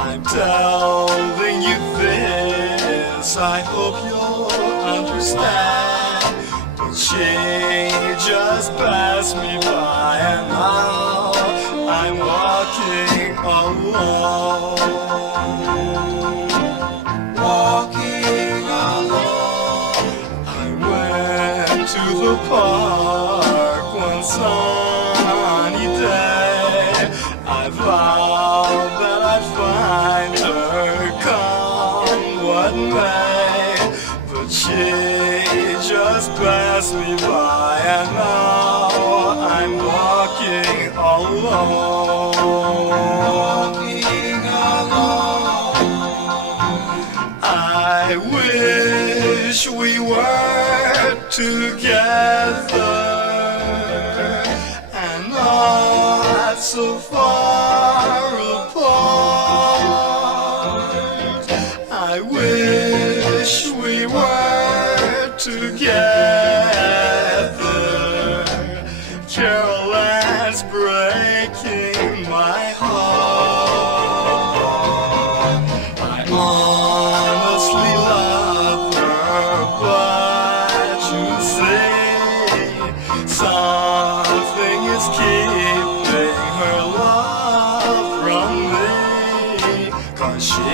I'm telling you this, I hope you'll understand. But she just passed me by and now I'm walking alone. Walking alone. I went to the park one sunny day. I vowed that I'd find her come what may. But she just passed me by and now I'm walking alone. Walking alone. I wish we were together and not so far apart. I wish we were together. Caroline's breaking my heart. I honestly love her, but you see, something is keeping her love from me. 'Cause she